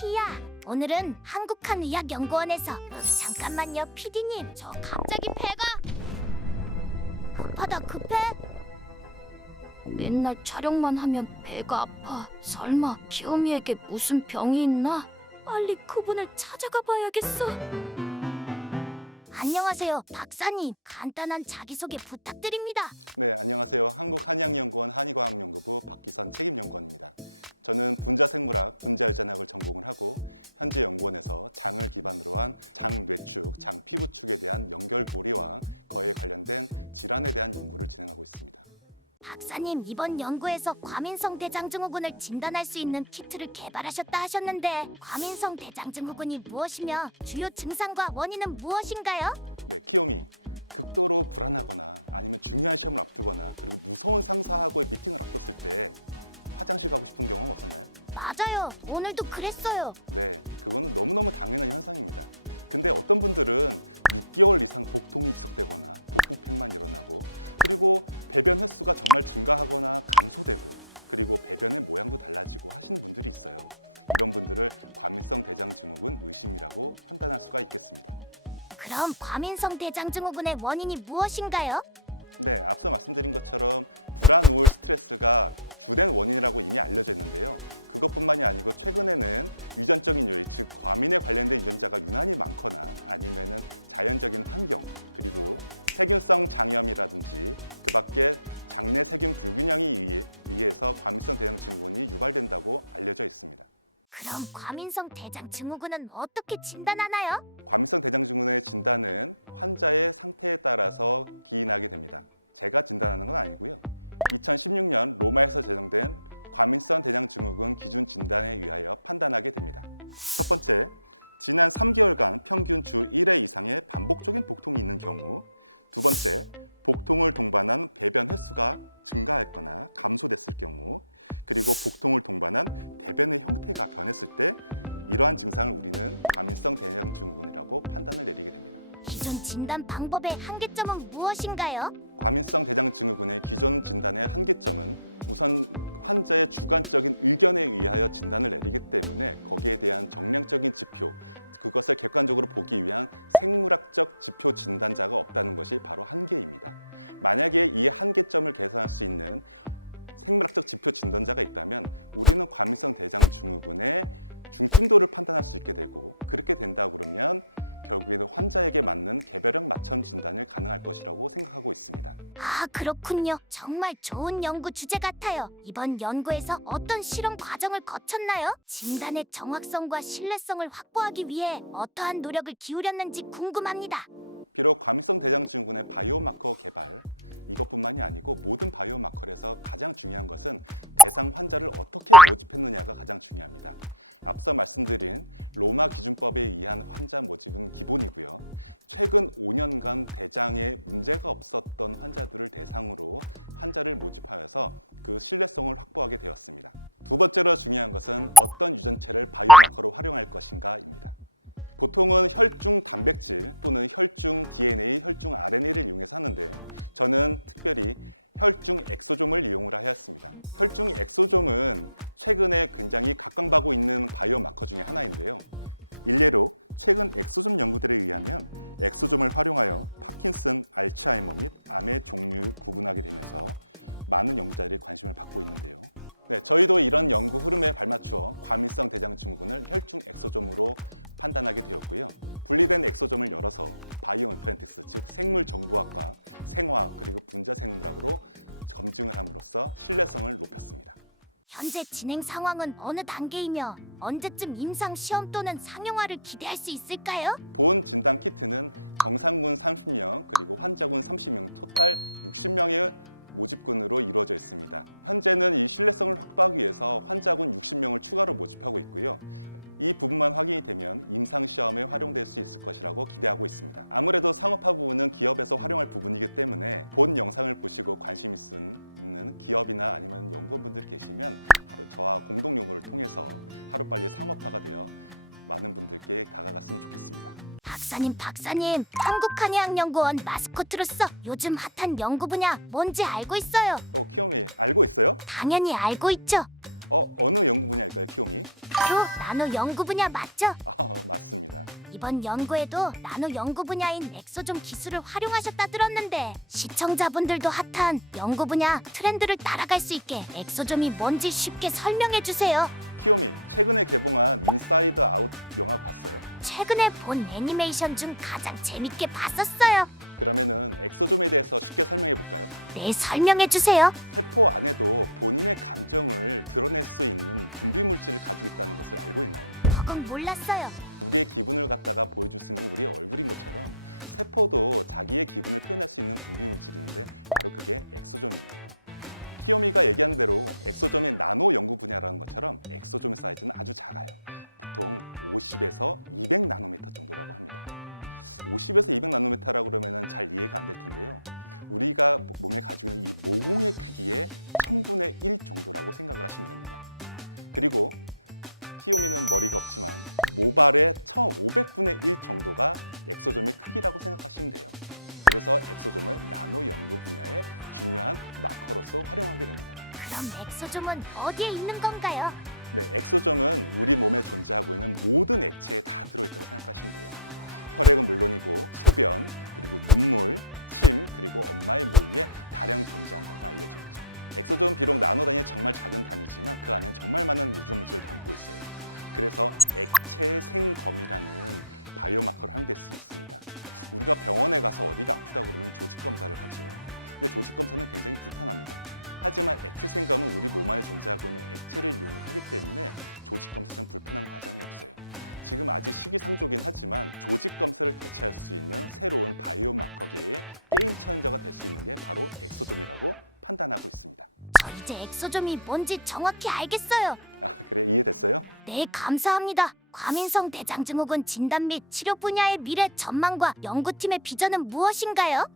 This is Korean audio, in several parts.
키야. 오늘은 한국한의학연구원에서 잠깐만요, PD님. 저 갑자기 배가 급하다. 급해? 맨날 촬영만 하면 배가 아파. 설마 귀요미에게 무슨 병이 있나? 빨리 그분을 찾아가 봐야겠어. 안녕하세요, 박사님. 간단한 자기소개 부탁드립니다. 박사님, 이번 연구에서 과민성 대장증후군을 진단할 수 있는 키트를 개발하셨다 하셨는데 과민성 대장증후군이 무엇이며 주요 증상과 원인은 무엇인가요? 맞아요. 오늘도 그랬어요. 그럼 과민성 대장증후군의 원인이 무엇인가요? 그럼 과민성 대장증후군은 어떻게 진단하나요? 기존 진단 방법의 한계점은 무엇인가요? 아, 그렇군요. 정말 좋은 연구 주제 같아요. 이번 연구에서 어떤 실험 과정을 거쳤나요? 진단의 정확성과 신뢰성을 확보하기 위해 어떠한 노력을 기울였는지 궁금합니다. 현재 진행 상황은 어느 단계이며 언제쯤 임상 시험 또는 상용화를 기대할 수 있을까요? 박사님, 한국한의학연구원 마스코트로서 요즘 핫한 연구 분야 뭔지 알고 있어요? 당연히 알고 있죠. 바로 나노 연구 분야 맞죠? 이번 연구에도 나노 연구 분야인 엑소좀 기술을 활용하셨다 들었는데 시청자분들도 핫한 연구 분야 트렌드를 따라갈 수 있게 엑소좀이 뭔지 쉽게 설명해 주세요. 최근에 본 애니메이션 중 가장 재밌게 봤었어요. 네, 설명해 주세요. 그건 몰랐어요. 그럼 엑소좀은 어디에 있는 건가요? 저 이제 엑소좀이 뭔지 정확히 알겠어요. 네, 감사합니다. 과민성 대장증후군 진단 및 치료 분야의 미래 전망과 연구팀의 비전은 무엇인가요?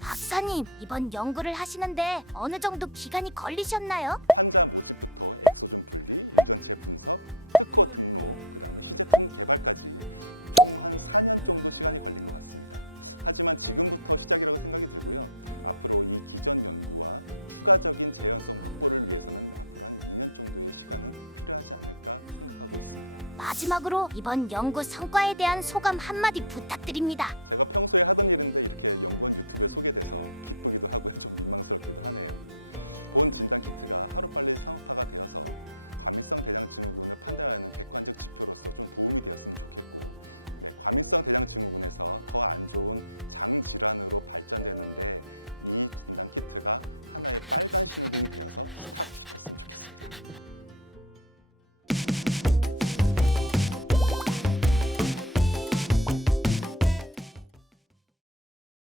박사님, 이번 연구를 하시는데 어느 정도 기간이 걸리셨나요? 마지막으로 이번 연구 성과에 대한 소감 한마디 부탁드립니다.